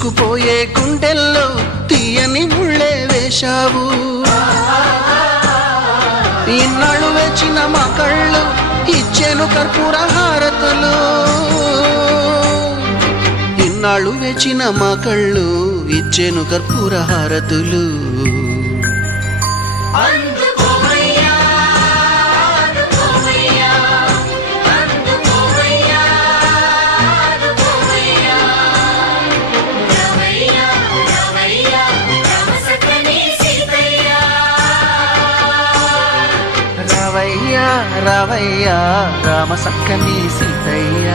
బిగుసుకుపోయే గుండెల్లో తీయని ముళ్ళే వేశావు. ఇన్నాళ్ళు వేచిన మా కళ్ళు ఇచ్చేను కర్పూర హారతులు. ఇన్నాళ్ళు వేచిన మా కళ్ళు ఇచ్చేను కర్పూర హారతులు. రావయ్యా రావయ్యా రామ సక్కని సీతయ్య.